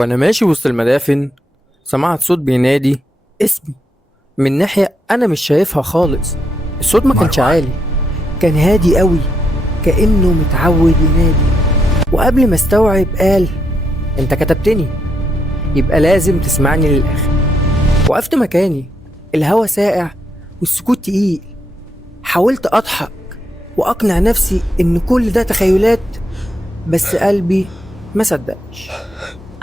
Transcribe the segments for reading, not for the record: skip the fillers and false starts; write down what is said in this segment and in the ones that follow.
وانا ماشي وسط المدافن سمعت صوت بينادي اسمي من ناحية انا مش شايفها خالص. الصوت ما كانش مروان. عالي، كان هادي قوي، كأنه متعود ينادي. وقبل ما استوعب قال انت كتبتني، يبقى لازم تسمعني للآخر. وقفت مكاني، الهوا ساقع والسكوت تقيل. حاولت اضحك واقنع نفسي ان كل ده تخيلات، بس قلبي ما صدقش.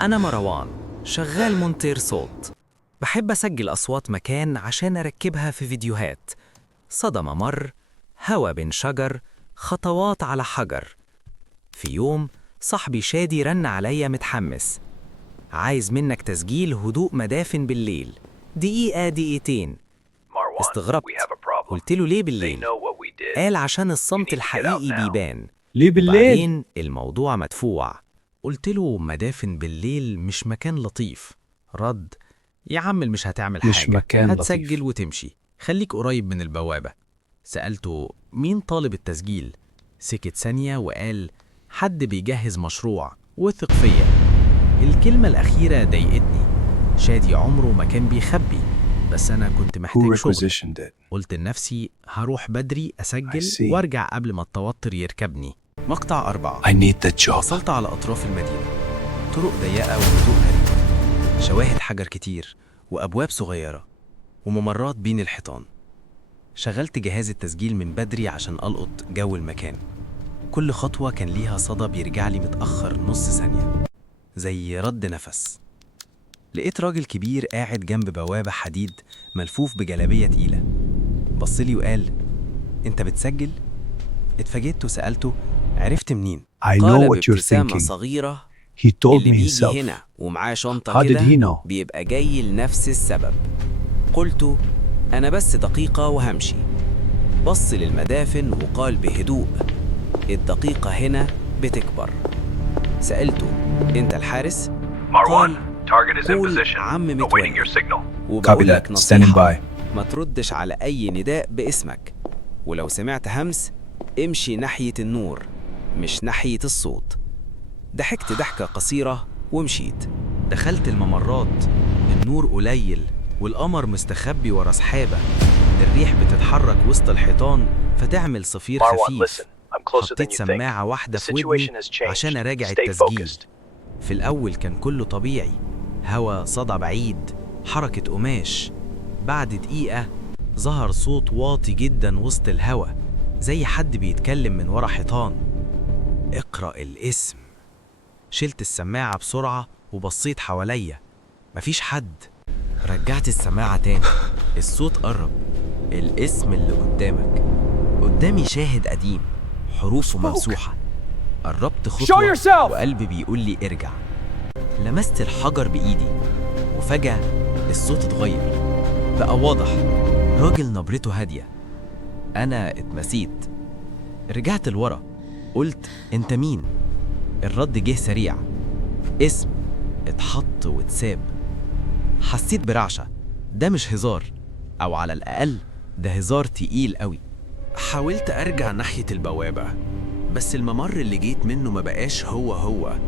أنا مروان، شغال مونتير صوت. بحب أسجل أصوات مكان عشان أركبها في فيديوهات. صدى ممر، هوا بين شجر، خطوات على حجر. في يوم صاحبي شادي رن عليا متحمس، عايز منك تسجيل هدوء مدافن بالليل، دقيقة دقيقتين. استغربت، قلت له ليه بالليل؟ قال عشان الصمت الحقيقي بيبان. ليه بالليل؟ وبعدين الموضوع مدفوع. قلت له مدافن بالليل مش مكان لطيف. رد، يا عم مش هتعمل مش حاجة، مكان هتسجل لطيف. وتمشي، خليك قريب من البوابة. سألته مين طالب التسجيل؟ سكت ثانية وقال حد بيجهز مشروع وثق فيا. الكلمة الأخيرة ضايقتني. شادي عمره ما كان بيخبي، بس أنا كنت Who محتاج شغل. requisitioned it? قلت لنفسي هروح بدري I أسجل see. وارجع قبل ما التوتر يركبني. مقطع 4. I need that job. وصلت على أطراف المدينة، طرق ضيقة وهدوء غريب، شواهد حجر كتير وأبواب صغيرة وممرات بين الحيطان. شغلت جهاز التسجيل من بدري عشان ألقط جو المكان. كل خطوة كان ليها صدى بيرجع لي متأخر نص ثانية، زي رد نفس. لقيت راجل كبير قاعد جنب بوابة حديد ملفوف بجلابية تقيلة. بصلي وقال انت بتسجل؟ اتفاجئت وسألته عرفت منين؟ I know قال what you're بابتسامة thinking. صغيرة He told اللي me بيجي himself. هنا ومعاه شنطة How did كده he know? بيبقى جاي لنفس السبب. قلت أنا بس دقيقة وهمشي. بص للمدافن وقال بهدوء الدقيقة هنا بتكبر. سألته أنت الحارس؟ قال Target is in قول position, عم awaiting متولي. your signal. Copy وبقول لك that. Standing نصيحة، by. ما تردش على أي نداء باسمك، ولو سمعت همس امشي ناحية النور مش ناحية الصوت. ضحكت ضحكة قصيرة ومشيت. دخلت الممرات، النور قليل والقمر مستخبي ورا سحابة. الريح بتتحرك وسط الحيطان فتعمل صفير Marwan, خفيف. listen. I'm closer than حطيت you think. سماعة The واحدة في situation ودني has changed. عشان أراجع Stay التسجيل. focused. في الأول كان كله طبيعي، هوا صدى بعيد، حركة قماش. بعد دقيقة ظهر صوت واطي جدا وسط الهوا، زي حد بيتكلم من ورا حيطان. اقرأ الاسم. شلت السماعة بسرعة وبصيت حواليا، مفيش حد. رجعت السماعة تاني، الصوت قرب. الاسم اللي قدامك. قدامي شاهد قديم، حروفه ممسوحة. قربت خطوة وقلبي بيقول لي ارجع. لمست الحجر بإيدي وفجأة الصوت اتغير، بقى واضح. راجل نبرته هادية. أنا اتمسيت، رجعت لورا. قلت انت مين؟ الرد جه سريع، اسم اتحط واتساب. حسيت برعشة، ده مش هزار، أو على الأقل ده هزار تقيل قوي. حاولت أرجع ناحية البوابة، بس الممر اللي جيت منه ما بقاش هو.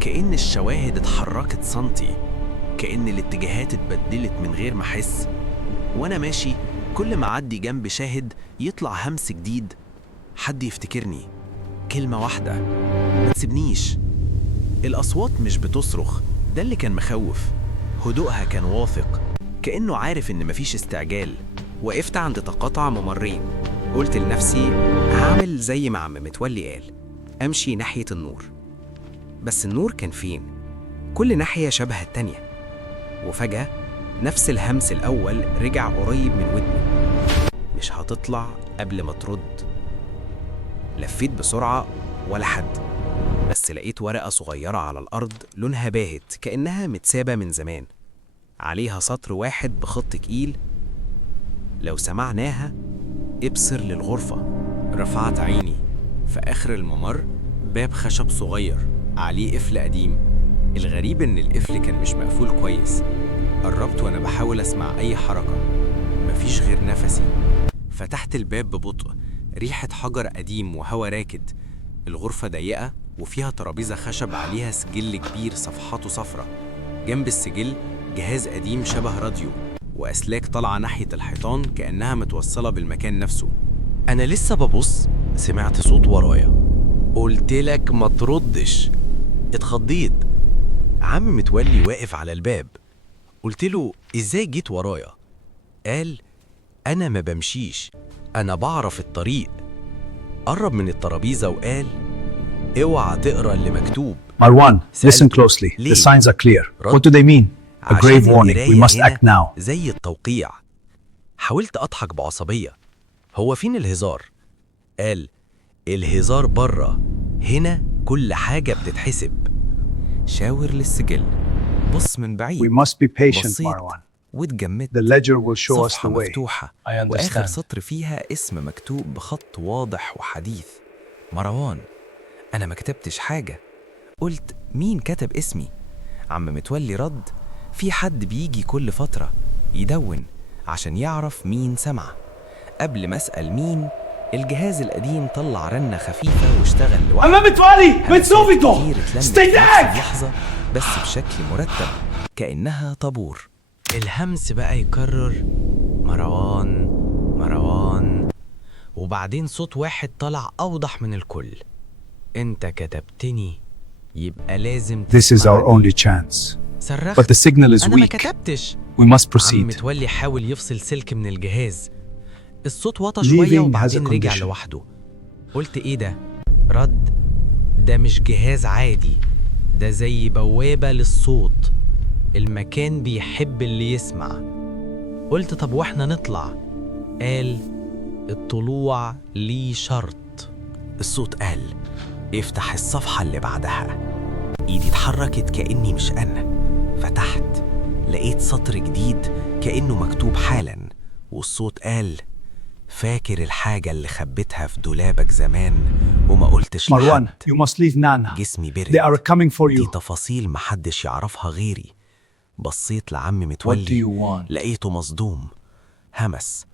كأن الشواهد اتحركت سنتي، كأن الاتجاهات اتبدلت من غير ما أحس. وأنا ماشي كل ما أعدي جنب شاهد يطلع همس جديد، حد يفتكرني، كلمة واحدة، ما تسيبنيش. الأصوات مش بتصرخ، ده اللي كان مخوف. هدوءها كان واثق، كأنه عارف إن مفيش استعجال. وقفت عند تقاطع ممرين، قلت لنفسي هعمل زي ما عم متولي قال، أمشي ناحية النور. بس النور كان فين؟ كل ناحية شبه التانية. وفجأة نفس الهمس الأول رجع قريب من ودني، مش هتطلع قبل ما ترد. لفيت بسرعة ولا حد، بس لقيت ورقة صغيرة على الأرض لونها باهت كأنها متسابة من زمان. عليها سطر واحد بخط تقيل، لو سمعناها ابصر للغرفة. رفعت عيني، في آخر الممر باب خشب صغير عليه قفل قديم. الغريب إن القفل كان مش مقفول كويس. قربت وأنا بحاول أسمع أي حركة، مفيش غير نفسي. فتحت الباب ببطء، ريحة حجر قديم وهوا راكد. الغرفة ضيقة وفيها ترابيزة خشب عليها سجل كبير صفحاته صفرة. جنب السجل جهاز قديم شبه راديو، وأسلاك طالعة ناحية الحيطان كأنها متوصلة بالمكان نفسه. أنا لسه ببص سمعت صوت ورايا. قلت لك ما تردش. اتخضيت. عم متولي واقف على الباب. قلت له ازاي جيت ورايا؟ قال أنا ما بمشيش، أنا بعرف الطريق. قرب من الترابيزة وقال اوعى تقرا اللي مكتوب. Marwan, listen سألته، closely. ليه؟ The signs are clear. رد، What do they mean? A عشان grave warning. We القراية must هنا act now. زي التوقيع. حاولت أضحك بعصبية. هو فين الهزار؟ قال الهزار بره، هنا كل حاجة بتتحسب. شاور للسجل، بص من بعيد. We must be patient, بصيت Marwan. واتجمدت. The ledger will show us صفحة the way. مفتوحة I وآخر understand. سطر فيها اسم مكتوب بخط واضح وحديث، مروان. أنا ما كتبتش حاجة. قلت مين كتب اسمي؟ عم متولي رد في حد بيجي كل فترة يدون عشان يعرف مين سمع. قبل ما أسأل مين، الجهاز القديم طلع رنة خفيفة واشتغل لوحده. عم متولي همسات كتير اتلمت في نفس استيداك. اللحظة بس بشكل مرتب كأنها طابور. الهمس بقى يكرر مروان مروان، وبعدين صوت واحد طلع أوضح من الكل. أنت كتبتني يبقى لازم This is our تسمعني. only chance. صرخت But the signal is أنا ما weak. كتبتش. We must عم proceed. متولي حاول يفصل سلك من الجهاز. الصوت وطى Leaving شوية has a وبعدين رجع condition. لوحده. قلت ايه ده؟ رد ده مش جهاز عادي، ده زي بوابة للصوت. المكان بيحب اللي يسمع. قلت طب واحنا نطلع؟ قال الطلوع ليه شرط. الصوت قال افتح الصفحة اللي بعدها. ايدي اتحركت كأني مش أنا. فتحت لقيت سطر جديد كأنه مكتوب حالا، والصوت قال فاكر الحاجة اللي خبيتها في دولابك زمان وما قلتش Marwan, لحد؟ you must leave Nana. جسمي برد. They are coming for دي you. تفاصيل محدش يعرفها غيري. بصيت لعم What do متولي you want? لقيته مصدوم. همس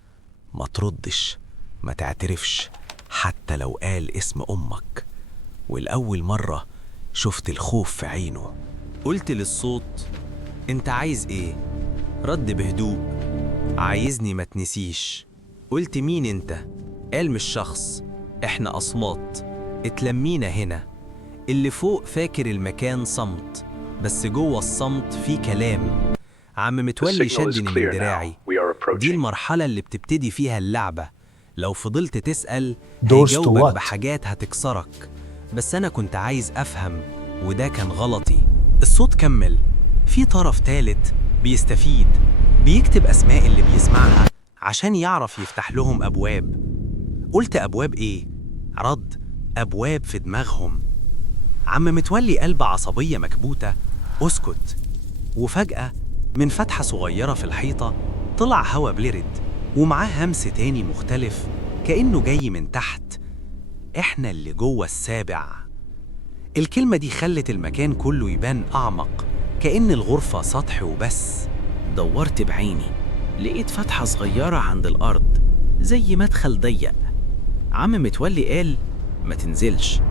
ما تردش، ما تعترفش حتى لو قال اسم أمك. والأول مرة شفت الخوف في عينه. قلت للصوت انت عايز ايه؟ رد بهدوء عايزني ما تنسيش. قلت مين انت؟ قال مش شخص، احنا أصوات اتلمينا هنا. اللي فوق فاكر المكان صمت، بس جوه الصمت في كلام. عم متولي شدني من دراعي. دي المرحلة اللي بتبتدي فيها اللعبة. لو فضلت تسأل Doors to هيجاوبك what? بحاجات هتكسرك. بس أنا كنت عايز أفهم، وده كان غلطي. الصوت كمل. في طرف تالت بيستفيد، بيكتب أسماء اللي بيسمعها عشان يعرف يفتح لهم أبواب. قلت أبواب إيه؟ رد أبواب في دماغهم. عم متولي قلب عصبية مكبوتة اسكت. وفجأة من فتحة صغيرة في الحيطة طلع هوا بلرد، ومعاه همس تاني مختلف كأنه جاي من تحت. إحنا اللي جوه السابع. الكلمة دي خلت المكان كله يبان أعمق، كأن الغرفة سطح وبس. دورت بعيني لقيت فتحة صغيرة عند الأرض زي مدخل ضيق. عم متولي قال ما تنزلش،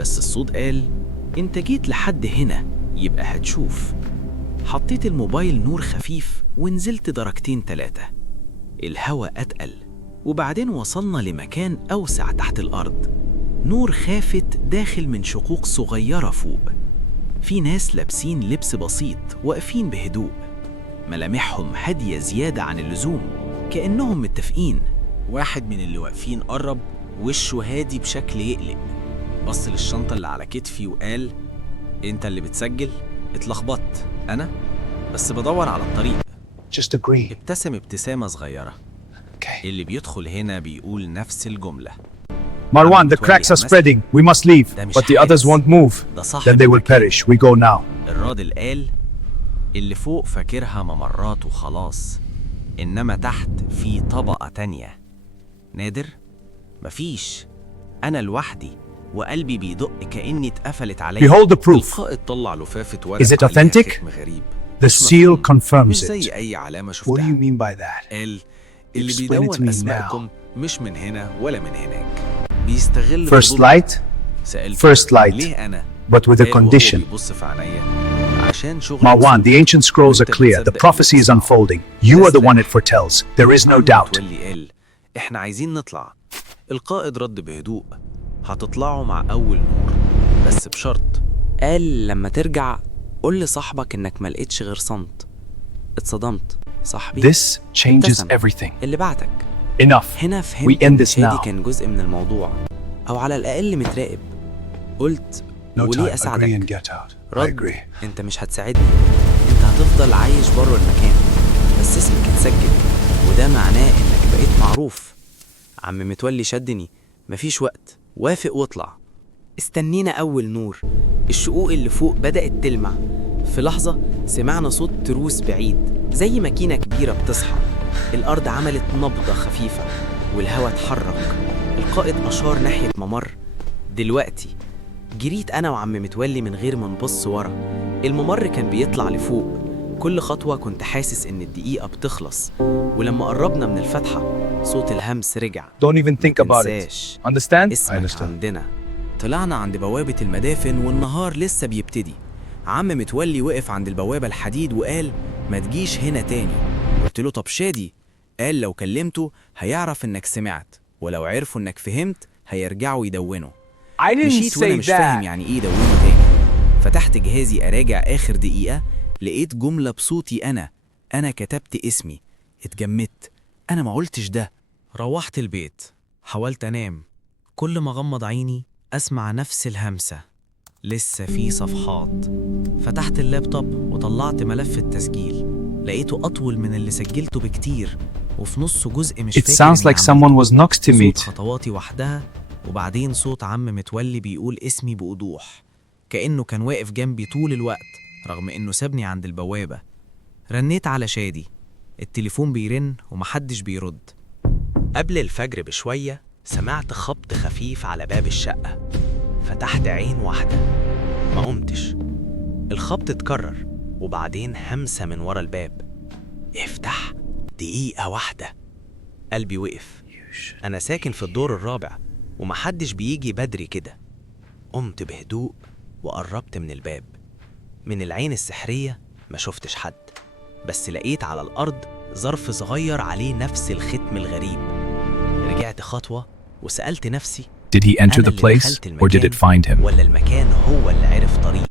بس الصوت قال انت جيت لحد هنا يبقى هتشوف. حطيت الموبايل نور خفيف ونزلت درجتين 3. الهواء أتقل، وبعدين وصلنا لمكان أوسع تحت الأرض. نور خافت داخل من شقوق صغيرة فوق. في ناس لابسين لبس بسيط واقفين بهدوء، ملامحهم هادية زيادة عن اللزوم كأنهم متفقين. واحد من اللي واقفين قرب، وشه هادي بشكل يقلق. بص للشنطة اللي على كتفي وقال انت اللي بتسجل؟ اتلخبطت أنا بس بدور على الطريق. Just agree. ابتسم ابتسامة صغيرة. Okay. اللي بيدخل هنا بيقول نفس الجملة. Marwan, the cracks are spreading. We must leave. ده مش But the others حارس. won't move. ده Then صاحب they will المكان. perish. We go now. الراجل قال اللي فوق فاكرها ممرات وخلاص، إنما تحت في طبقة تانية. نادر؟ مفيش، أنا لوحدي وقلبي بيدق كأني اتقفلت عليا. Behold the proof. القائد طلع لفافة ورق Is it عليها authentic? ختم غريب. The مش seal مفهوم، confirms مش it. زي أي علامة What do شفتها. you mean by that? قال اللي Explain it بيدون to me أسمائكم مش من هنا ولا من هناك. بيستغل First فضولي. light, سألته first light, ليه أنا؟ but with a قال وهو condition. بيبص في عينيا علشان شغل Marwan, the ancient scrolls are clear. The prophecy is unfolding. You are the one it foretells. There is no doubt. متولي قال احنا عايزين نطلع. القائد رد بهدوء: هتطلعوا مع أول نور بس بشرط. قال لما ترجع قول لصاحبك انك ما لقيتش غير صمت. اتصدمت صاحبي. This changes ابتسم. everything. اللي بعتك. Enough. هنا We فهمت end ان this شادي now. كان جزء من الموضوع، او على الاقل متراقب. قلت No time. وليه Agree and اساعدك؟ get out. I رد agree. انت مش هتساعدني، انت هتفضل عايش بره المكان، بس اسمك اتسجل وده معناه انك بقيت معروف. عم متولي شدني: مفيش وقت، وافق واطلع. استنينا اول نور، الشقوق اللي فوق بدأت تلمع. في لحظة سمعنا صوت تروس بعيد زي ماكينة كبيرة بتصحى. الأرض عملت نبضة خفيفة والهواء اتحرك. القائد أشار ناحية ممر. دلوقتي جريت أنا وعم متولي من غير ما نبص ورا. الممر كان بيطلع لفوق، كل خطوة كنت حاسس إن الدقيقة بتخلص. ولما قربنا من الفتحة صوت الهمس رجع: Don't even think about it. متنساش Understand? اسمك عندنا. طلعنا عند بوابة المدافن والنهار لسه بيبتدي. عم متولي وقف عند البوابة الحديد وقال: ما تجيش هنا تاني. قلت له: طب شادي؟ قال: لو كلمته هيعرف انك سمعت، ولو عرفوا انك فهمت هيرجعوا يدونوا. I didn't مشيت وانا say مش فاهم that. يعني ايه يدونوا تاني. فتحت جهازي اراجع اخر دقيقة، لقيت جملة بصوتي انا كتبت اسمي. اتجمدت، انا ما قلتش ده. روحت البيت، حاولت انام. كل ما غمض عيني اسمع نفس الهمسة: لسه في صفحات. فتحت اللابتوب وطلعت ملف التسجيل، لقيته أطول من اللي سجلته بكتير، وفي نصه جزء مش It فاكر sounds إني like عملته. someone was next to صوت meet. خطواتي وحدها، وبعدين صوت عم متولي بيقول اسمي بوضوح، كأنه كان واقف جنبي طول الوقت رغم إنه سابني عند البوابة. رنيت على شادي، التليفون بيرن ومحدش بيرد. قبل الفجر بشوية سمعت خبط خفيف على باب الشقة. فتحت عين واحدة، ما قمتش. الخبط اتكرر وبعدين همسة من ورا الباب: افتح، دقيقة واحدة. قلبي وقف. أنا ساكن في الدور الرابع ومحدش بيجي بدري كده. قمت بهدوء وقربت من الباب. من العين السحرية ما شفتش حد، بس لقيت على الأرض ظرف صغير عليه نفس الختم الغريب. رجعت خطوة وسألت نفسي: Did he enter أنا the اللي place دخلت or did it المكان find him? ولا المكان هو اللي عرف طريق؟